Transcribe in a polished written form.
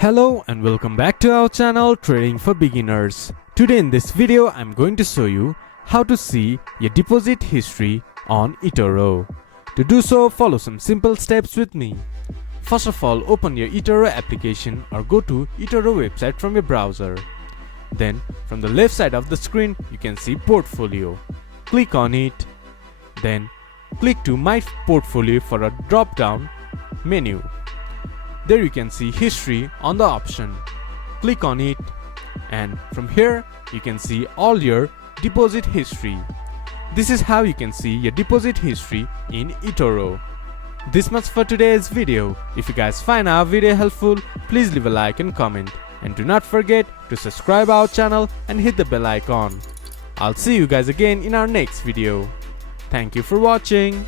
Hello and welcome back to our channel Trading for Beginners. Today in this video I'm going to show you how to see your deposit history on Etoro. To do so, follow some simple steps with me. First of all, open your Etoro application or go to Etoro website from your browser. Then from the left side of the screen you can see Portfolio. Click on it. Then click to My Portfolio for a drop down menu. There you can see history on the option. Click on it and from here you can see all your deposit history. This is how you can see your deposit history in Etoro. This much for today's video. If you guys find our video helpful, please leave a like and comment. And do not forget to subscribe our channel and hit the bell icon. I'll see you guys again in our next video. Thank you for watching.